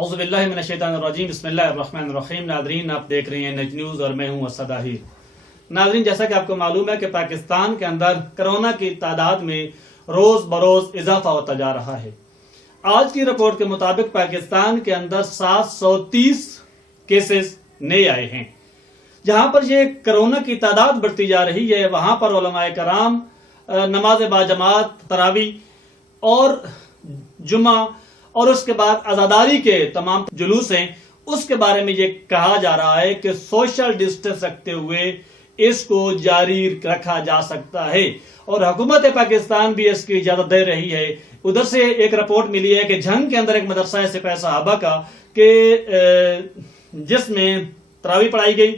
اعوذ باللہ من الشیطان الرجیم، بسم اللہ الرحمن الرحیم۔ ناظرین، آپ دیکھ رہے ہیں نج نیوز اور میں ہوں اسد آہیر۔ ناظرین، جیسا کہ آپ کو معلوم ہے کہ پاکستان کے اندر کرونا کی تعداد میں روز بروز اضافہ ہوتا جا رہا ہے۔ آج کی رپورٹ کے مطابق پاکستان کے اندر 730 کیسز نئے آئے ہیں۔ جہاں پر یہ کرونا کی تعداد بڑھتی جا رہی ہے، وہاں پر علماء کرام نماز باجماعت، تراویح اور جمعہ اور اس کے بعد عزاداری کے تمام جلوس ہیں، اس کے بارے میں یہ کہا جا رہا ہے کہ سوشل ڈسٹنس رکھتے ہوئے اس کو جاری رکھا جا سکتا ہے، اور حکومت پاکستان بھی اس کی اجازت دے رہی ہے۔ ادھر سے ایک رپورٹ ملی ہے کہ جھنگ کے اندر ایک مدرسہ سپاہ صحابہ کا کہ جس میں تراویح پڑھائی گئی،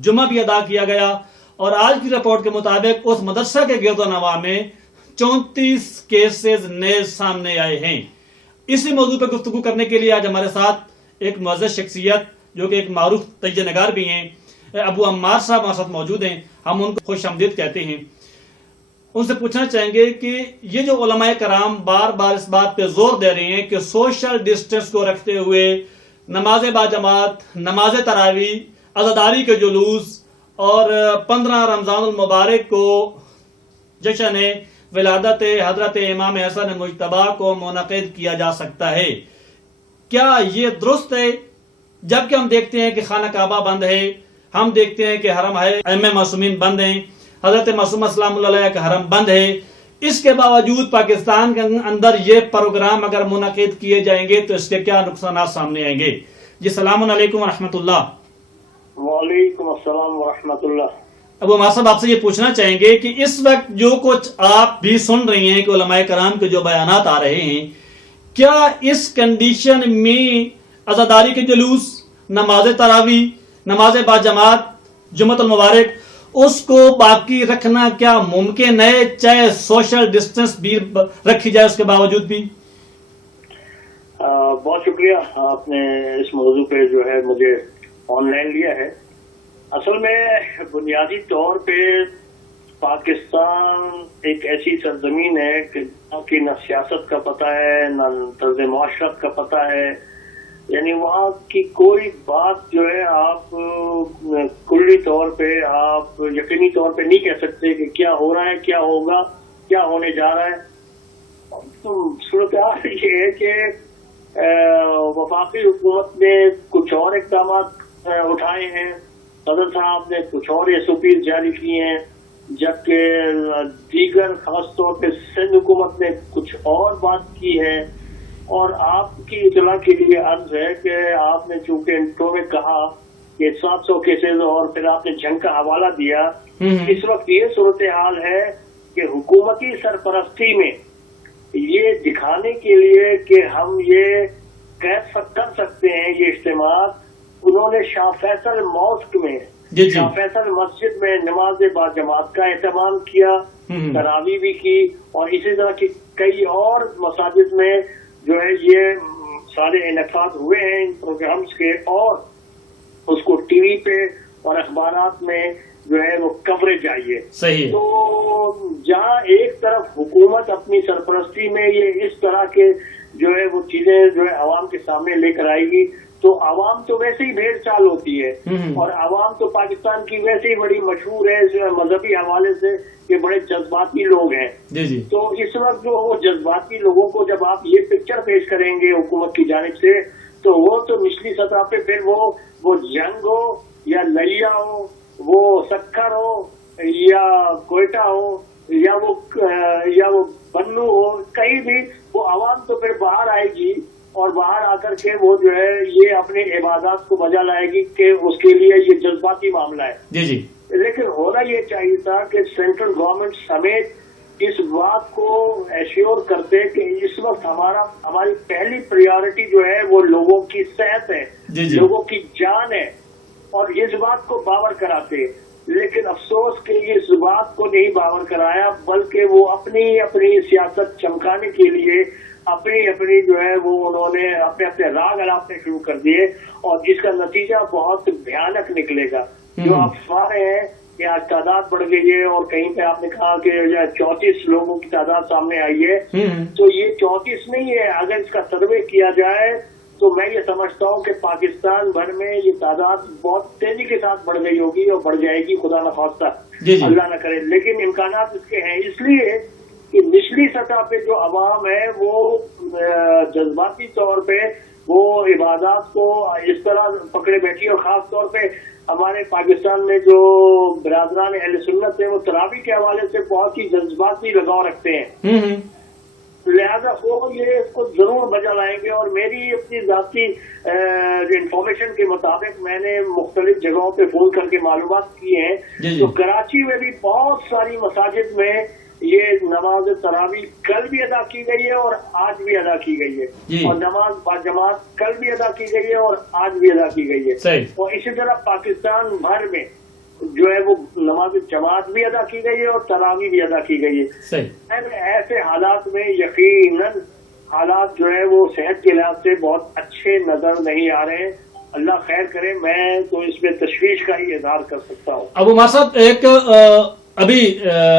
جمعہ بھی ادا کیا گیا، اور آج کی رپورٹ کے مطابق اس مدرسہ کے گرد و نواح میں 34 کیسز نئے سامنے آئے ہیں۔ اسی موضوع پر گفتگو کرنے کے لیے آج ہمارے ساتھ ایک معزز شخصیت جو کہ ایک معروف تجزیہ نگار بھی ہیں، ابو عمار صاحب ہمارے ساتھ موجود ہیں۔ ہم ان کو خوش آمدید کہتے ہیں۔ ان سے پوچھنا چاہیں گے کہ یہ جو علماء کرام بار بار اس بات پہ زور دے رہے ہیں کہ سوشل ڈسٹنس کو رکھتے ہوئے نماز باجماعت، نماز تراویح، عزاداری کے جلوس اور 15 رمضان المبارک کو جشن ولادت حضرت امام حسن مجتبی کو منعقد کیا جا سکتا ہے، کیا یہ درست ہے؟ جبکہ ہم دیکھتے ہیں کہ خانہ کعبہ بند ہے، ہم دیکھتے ہیں کہ حرم ہے ائمہ معصومین بند ہیں، حضرت معصومہ سلام اللہ علیہ کا حرم بند ہے، اس کے باوجود پاکستان کے اندر یہ پروگرام اگر منعقد کیے جائیں گے تو اس کے کیا نقصانات سامنے آئیں گے؟ جی، السلام علیکم ورحمۃ اللہ۔ وعلیکم السلام ورحمۃ اللہ۔ ابو عمار صاحب، آپ سے یہ پوچھنا چاہیں گے کہ اس وقت جو کچھ آپ بھی سن رہی ہیں کہ علماء کرام کے جو بیانات آ رہے ہیں، کیا اس کنڈیشن میں عزاداری کے جلوس، نماز تراویح، نماز باجماعت، جمعۃ المبارک، اس کو باقی رکھنا کیا ممکن ہے، چاہے سوشل ڈسٹنس بھی رکھی جائے اس کے باوجود بھی؟ بہت شکریہ، آپ نے اس موضوع پہ جو ہے مجھے آن لائن لیا ہے۔ اصل میں بنیادی طور پہ پاکستان ایک ایسی سرزمین ہے کہ نہ سیاست کا پتہ ہے، نہ طرز معاشرت کا پتہ ہے، یعنی وہاں کی کوئی بات جو ہے آپ کلی طور پہ، آپ یقینی طور پہ نہیں کہہ سکتے کہ کیا ہو رہا ہے، کیا ہوگا، کیا ہونے جا رہا ہے۔ تو صورتحال یہ ہے کہ وفاقی حکومت نے کچھ اور اقدامات اٹھائے ہیں، صدر صاحب نے کچھ اور SOPs جاری کی ہیں، جبکہ دیگر خاص طور پہ سندھ حکومت نے کچھ اور بات کی ہے۔ اور آپ کی اطلاع کے لیے عرض ہے کہ آپ نے چونکہ انٹرو میں کہا کہ 700 کیسز اور پھر آپ نے جنگ کا حوالہ دیا، اس وقت یہ صورتحال ہے کہ حکومتی سرپرستی میں یہ دکھانے کے لیے کہ ہم یہ کر سکتے ہیں یہ اجتماعات، انہوں نے شاہ فیصل ماسک میں، شاہ فیصل مسجد میں نماز باجماعت کا اہتمام کیا، تراویح بھی کی، اور اسی طرح کی کئی اور مساجد میں جو ہے یہ سارے انعقاد ہوئے ہیں ان پروگرامز کے، اور اس کو ٹی وی پہ اور اخبارات میں جو ہے وہ کوریج آئیے۔ صحیح۔ تو جہاں ایک طرف حکومت اپنی سرپرستی میں یہ اس طرح کے جو ہے وہ چیزیں جو ہے عوام کے سامنے لے کر آئے گی، تو عوام تو ویسے ہی بھیڑ چال ہوتی ہے، اور عوام تو پاکستان کی ویسے ہی بڑی مشہور ہے مذہبی حوالے سے کہ بڑے جذباتی لوگ ہیں۔ تو اس وقت جو وہ جذباتی لوگوں کو جب آپ یہ پکچر پیش کریں گے حکومت کی جانب سے، تو وہ تو نچلی سطح پہ پھر وہ جنگ ہو یا لڑیا ہو، وہ سکھر ہو یا کوئٹہ ہو یا وہ بنو ہو، کہیں بھی وہ عوام تو پھر باہر آئے گی، اور باہر آ کر کے وہ جو ہے یہ اپنے عبادات کو بجا لائے گی کہ اس کے لیے یہ جذباتی معاملہ ہے۔ جی۔ لیکن ہونا یہ چاہیے تھا کہ سینٹرل گورنمنٹ سمیت اس بات کو ایشیور کرتے کہ اس وقت ہماری پہلی پریورٹی جو ہے وہ لوگوں کی صحت ہے، لوگوں کی جان ہے، اور اس بات کو باور کراتے۔ لیکن افسوس کہ اس بات کو نہیں باور کرایا، بلکہ وہ اپنی سیاست چمکانے کے لیے اپنی جو ہے وہ انہوں نے اپنے راگ الاپنے شروع کر دیے، اور جس کا نتیجہ بہت بھیانک نکلے گا۔ جو افواہ ہیں کہ آج تعداد بڑھ گئی ہے، اور کہیں پہ آپ نے کہا کہ 34 لوگوں کی تعداد سامنے آئی ہے، تو یہ 34 نہیں ہے۔ اگر اس کا سروے کیا جائے تو میں یہ سمجھتا ہوں کہ پاکستان بھر میں یہ تعداد بہت تیزی کے ساتھ بڑھ گئی ہوگی اور بڑھ جائے گی، خدا نہ خواستہ اللہ نہ کرے، لیکن امکانات اس کے ہیں، اس لیے کہ نچلی سطح پہ جو عوام ہے وہ جذباتی طور پہ وہ عبادات کو اس طرح پکڑے بیٹھی، اور خاص طور پہ ہمارے پاکستان میں جو برادران اہل سنت ہیں وہ تراویح کے حوالے سے بہت ہی جذباتی لگاؤ رکھتے ہیں، لہذا وہ یہ اس کو ضرور بجا لائیں گے۔ اور میری اپنی ذاتی انفارمیشن کے مطابق میں نے مختلف جگہوں پہ فون کر کے معلومات کی ہیں، تو کراچی میں بھی بہت ساری مساجد میں یہ نماز تراویح کل بھی ادا کی گئی ہے اور آج بھی ادا کی گئی ہے، اور نماز با جماعت کل بھی ادا کی گئی ہے اور آج بھی ادا کی گئی ہے، اور اسی طرح پاکستان بھر میں جو ہے وہ نماز جماعت بھی ادا کی گئی ہے اور تراویح بھی ادا کی گئی ہے۔ ایسے حالات میں یقیناً حالات جو ہے وہ صحت کے لحاظ سے بہت اچھے نظر نہیں آ رہے ہیں، اللہ خیر کرے، میں تو اس میں تشویش کا ہی اظہار کر سکتا ہوں۔ ابو عمار صاحب، ایک ابھی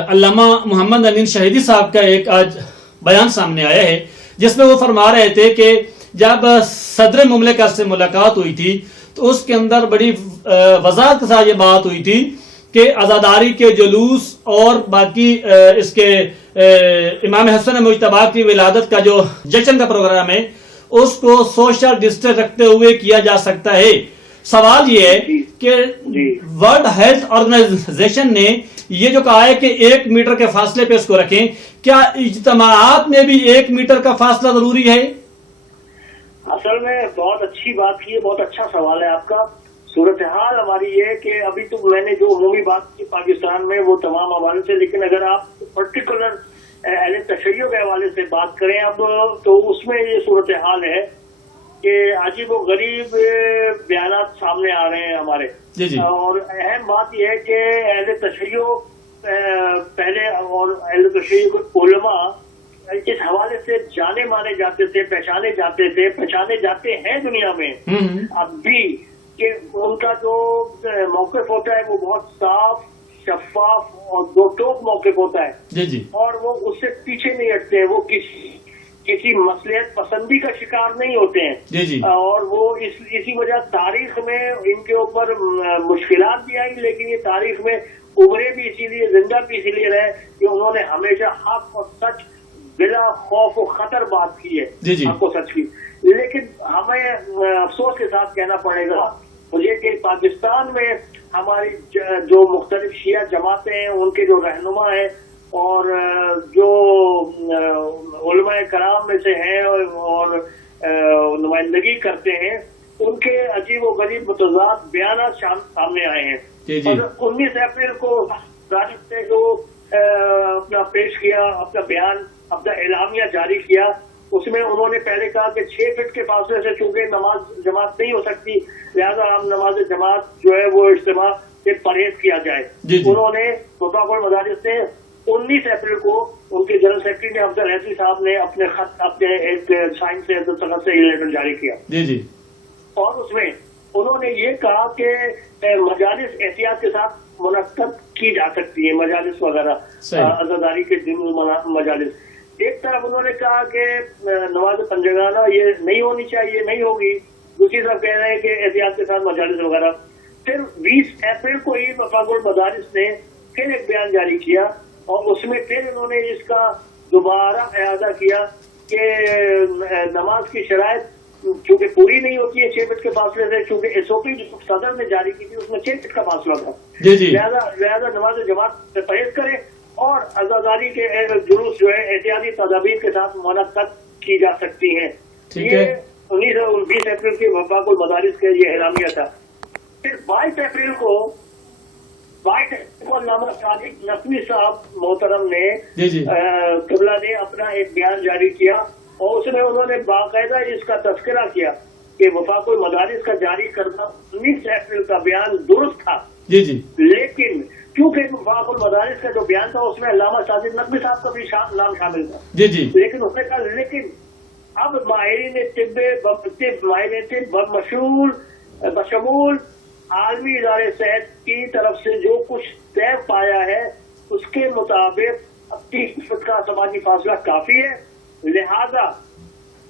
علامہ محمد امین شہیدی صاحب کا ایک آج بیان سامنے آیا ہے جس میں وہ فرما رہے تھے کہ جب صدر مملکت سے ملاقات ہوئی تھی تو اس کے اندر بڑی وضاحت کے ساتھ یہ بات ہوئی تھی کہ عزاداری کے جلوس اور باقی اس کے امام حسن مجتبی کی ولادت کا جو جشن کا پروگرام ہے اس کو سوشل ڈسٹینس رکھتے ہوئے کیا جا سکتا ہے۔ سوال یہ ہے کہ ورلڈ ہیلتھ آرگنائزیشن نے یہ جو کہا ہے کہ 1 میٹر کے فاصلے پہ اس کو رکھیں، کیا اجتماعات میں بھی 1 میٹر کا فاصلہ ضروری ہے؟ اصل میں بہت اچھی بات کی ہے، بہت اچھا سوال ہے آپ کا۔ صورتحال ہماری یہ ہے کہ ابھی تو میں نے جو عمومی بات کی پاکستان میں وہ تمام حوالے سے، لیکن اگر آپ پرٹیکولر اہل تشیع کے حوالے سے بات کریں اب تو اس میں یہ صورتحال ہے کہ عجیب و غریب بیانات سامنے آ رہے ہیں ہمارے، اور اہم بات یہ ہے کہ اہل تشیع پہلے اور اہل تشیع علماء اس حوالے سے جانے مانے جاتے تھے، پہچانے جاتے ہیں دنیا میں اب بھی، کہ ان کا جو موقف ہوتا ہے وہ بہت صاف، شفاف اور دو ٹوک موقف ہوتا ہے، اور وہ اس سے پیچھے نہیں ہٹتے ہیں، وہ کسی مصلحت پسندی کا شکار نہیں ہوتے ہیں، اور وہ اسی وجہ تاریخ میں ان کے اوپر مشکلات بھی آئی، لیکن یہ تاریخ میں ابھرے بھی اسی لیے، زندہ بھی اسی لیے رہے کہ انہوں نے ہمیشہ حق اور سچ بلا خوف و خطر بات کی ہے، حق و سچ کی۔ لیکن ہمیں افسوس کے ساتھ کہنا پڑے گا مجھے کہ پاکستان میں ہماری جو مختلف شیعہ جماعتیں ہیں، ان کے جو رہنما ہیں اور جو علماء کرام میں سے ہیں اور نمائندگی کرتے ہیں، ان کے عجیب و غریب متضاد بیانات سامنے آئے ہیں، اور 19 اپریل کو راجد نے جو اپنا پیش کیا، اپنا بیان، اپنا اعلامیہ جاری کیا، اس میں انہوں نے پہلے کہا کہ 6 فٹ کے فاصلے سے چونکہ نماز جماعت نہیں ہو سکتی، لہذا ہم نماز جماعت جو ہے وہ اجتماع سے پرہیز کیا جائے۔ انہوں نے وفاق المدارس سے 19 اپریل کو ان کے جنرل سیکرٹری نے افضل حیثی صاحب نے اپنے خط، اپنے ایک سائن سے یہ لیٹر جاری کیا، اور اس میں انہوں نے یہ کہا کہ مجالس احتیاط کے ساتھ منعقد کی جا سکتی ہے، مجالس وغیرہ عزاداری کے دن مجالس۔ ایک طرف انہوں نے کہا کہ نماز پنجگانہ یہ نہیں ہونی چاہیے، نہیں ہوگی، دوسری طرف کہہ رہے ہیں کہ احتیاط کے ساتھ مجالس وغیرہ۔ پھر 20 اپریل کو ہی وفاق المدارس نے پھر ایک بیان جاری کیا، اور اس میں پھر انہوں نے اس کا دوبارہ اعادہ کیا کہ نماز کی شرائط چونکہ پوری نہیں ہوتی ہے 6 فٹ کے فاصلے سے، چونکہ ایس او پی جو صدر نے جاری کی تھی اس میں 6 فٹ کا فاصلہ تھا، لہذا نماز جماعت سے پرہیز کریں، اور عزاداری کے جلوس جو ہے احتیاطی تدابیر کے ساتھ منعقد کی جا سکتی ہیں۔ یہ 19 اپریل کے وفاق المدارس کا یہ اعلامیہ تھا۔ پھر 22 اپریل کو علامہ صادق نقوی صاحب محترم نے قبلہ نے اپنا ایک بیان جاری کیا، اور اس میں انہوں نے باقاعدہ اس کا تذکرہ کیا کہ وفاق المدارس کا جاری کرنا 19 اپریل کا بیان درست تھا، لیکن کیونکہ وفاق المدارس کا جو بیان تھا اس میں علامہ صادق نقوی صاحب کا بھی نام شامل تھا، لیکن اس نے کہا لیکن اب ماہرین طب مشہور بشمول عالمی ادارے صحت کی طرف سے جو کچھ طے پایا ہے اس کے مطابق 30 فٹ کا سماجی فاصلہ کافی ہے، لہذا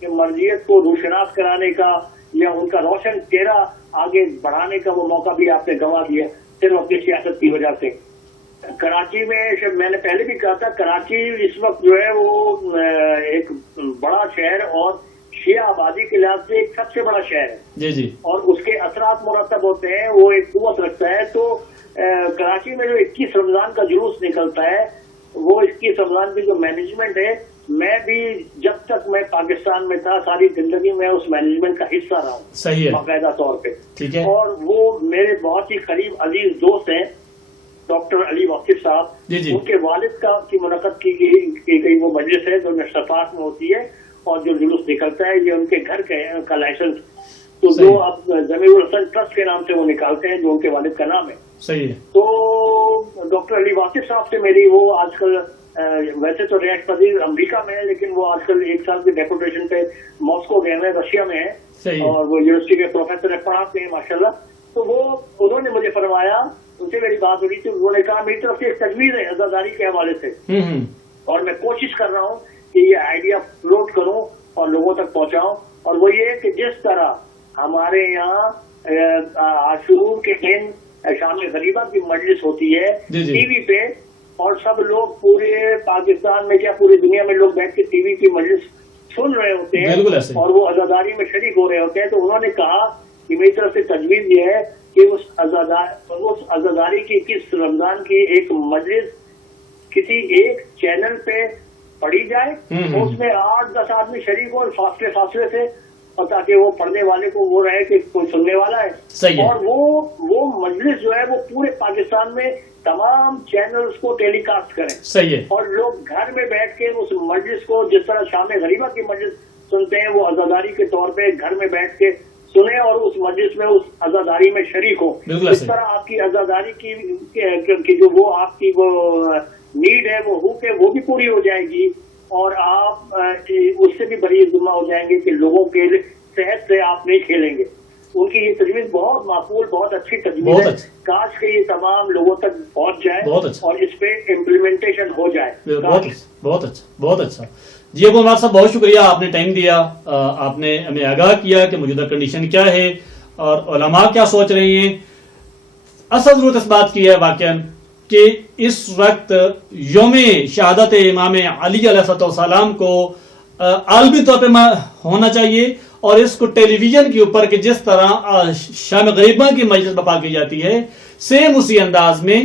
کہ مرضیت کو روشناس کرانے کا یا ان کا روشن چہرہ آگے بڑھانے کا وہ موقع بھی آپ نے گنوا دیا صرف اپنی سیاست کی وجہ سے. کراچی میں نے پہلے بھی کہا تھا، کراچی اس وقت جو ہے وہ ایک بڑا شہر اور شیعہ آبادی کے لحاظ سے ایک سب سے بڑا شہر ہے جی جی، اور اس کے اثرات مرتب ہوتے ہیں، وہ ایک قوت رکھتا ہے. تو کراچی میں جو 21 رمضان کا جلوس نکلتا ہے، وہ 21 رمضان کی جو مینجمنٹ ہے، میں بھی جب تک میں پاکستان میں تھا ساری زندگی میں اس مینجمنٹ کا حصہ رہا ہوں. صحیح ہے، باقاعدہ طور پہ. ٹھیک ہے. اور وہ میرے بہت ہی قریب عزیز دوست ہیں ڈاکٹر علی واقف صاحب. جی جی، ان کے والد کی منعقد کی گئی وہ مجلس ہے جو نشرفات میں ہوتی ہے، اور جو جلوس نکلتا ہے یہ ان کے گھر کا لائسنس، تو جو اب ضمیر الحسن ٹرسٹ کے نام سے وہ نکالتے ہیں جو ان کے والد کا نام ہے. صحیح ہے. تو ڈاکٹر علی واقف صاحب سے میری وہ آج کل ویسے تو رہائش پذیر امریکہ میں ہے، لیکن وہ آج کل 1 سال کی ڈیپوٹیشن پہ ماسکو گئے ہیں، رشیا میں ہے، اور وہ یونیورسٹی کے پروفیسر ہیں، پڑھاتے ہیں ماشاءاللہ. تو انہوں نے مجھے فرمایا، ان سے میری بات ہو رہی تھی، انہوں نے کہا میری طرف سے ایک تجویز ہے عزاداری کے حوالے سے، اور میں کوشش کر رہا ہوں کہ یہ آئیڈیا فلوٹ کروں اور لوگوں تک پہنچاؤں. اور وہ یہ کہ جس طرح ہمارے یہاں عاشور کے دن شام غریبہ کی مجلس ہوتی ہے ٹی وی پہ، اور سب لوگ پورے پاکستان میں کیا پوری دنیا میں لوگ بیٹھ کے ٹی وی کی مجلس سن رہے ہوتے ہیں اور وہ عزاداری میں شریک ہو رہے ہوتے ہیں. تو انہوں نے کہا کہ میری طرف سے تجویز یہ ہے کہ اس عزاداری کی 21 رمضان کی ایک مجلس کسی ایک چینل پہ پڑھی جائے، اس میں 8-10 آدمی شریک ہو فاصلے سے، اور تاکہ وہ پڑھنے والے کو وہ رہے کہ کوئی سننے والا ہے. اور وہ مجلس جو ہے وہ پورے پاکستان میں تمام چینلز کو ٹیلی کاسٹ کریں. صحیح ہے. اور لوگ گھر میں بیٹھ کے اس مجلس کو جس طرح شام غریبہ کی مجلس سنتے ہیں، وہ عزاداری کے طور پہ گھر میں بیٹھ کے سنیں اور اس مجلس میں اس عزاداری میں شریک ہوں. اس طرح آپ کی عزاداری کی جو وہ آپ کی وہ نیڈ ہے، وہ حق ہے، وہ بھی پوری ہو جائے گی، اور آپ اس سے بھی بڑی ذمہ ہو جائیں گے کہ لوگوں کے صحت سے آپ نہیں کھیلیں گے. ان کی یہ تجویز بہت معقول، بہت اچھی تجویز ہے. کاش کہ یہ تمام لوگوں تک پہنچ جائے اور اس پہ امپلیمنٹیشن ہو جائے. بہت اچھا، بہت اچھا. جی ابو عمار صاحب، بہت شکریہ، آپ نے ٹائم دیا، آپ نے ہمیں آگاہ کیا کہ موجودہ کنڈیشن کیا ہے اور علماء کیا سوچ رہے ہیں. اصل ضرورت اس بات کی ہے واقعا کہ اس وقت یوم شہادت امام علی علیہ السلام کو عالمی طور پہ ہونا چاہیے، اور اس کو ٹیلی ویژن کے اوپر کہ جس طرح شام غریبہ کی مجلس برپا کی جاتی ہے، سیم اسی انداز میں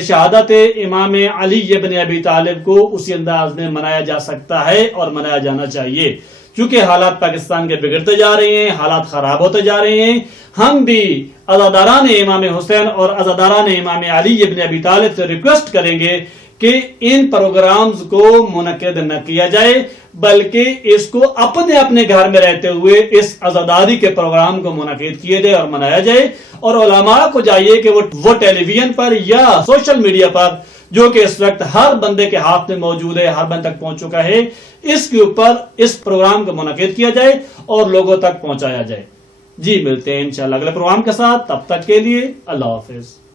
شہادت امام علی ابن ابی طالب کو اسی انداز میں منایا جا سکتا ہے اور منایا جانا چاہیے. چونکہ حالات پاکستان کے بگڑتے جا رہے ہیں، حالات خراب ہوتے جا رہے ہیں، ہم بھی عزاداران امام حسین اور عزاداران امام علی ابن ابی طالب سے ریکویسٹ کریں گے کہ ان پروگرامز کو منعقد نہ کیا جائے، بلکہ اس کو اپنے اپنے گھر میں رہتے ہوئے اس عزاداری کے پروگرام کو منعقد کیے جائے اور منایا جائے. اور علماء کو چاہیے کہ وہ ٹیلی ویژن پر یا سوشل میڈیا پر، جو کہ اس وقت ہر بندے کے ہاتھ میں موجود ہے، ہر بندے تک پہنچ چکا ہے، اس کے اوپر اس پروگرام کو منعقد کیا جائے اور لوگوں تک پہنچایا جائے. جی ملتے ہیں انشاءاللہ اگلے پروگرام کے ساتھ، تب تک کے لیے اللہ حافظ.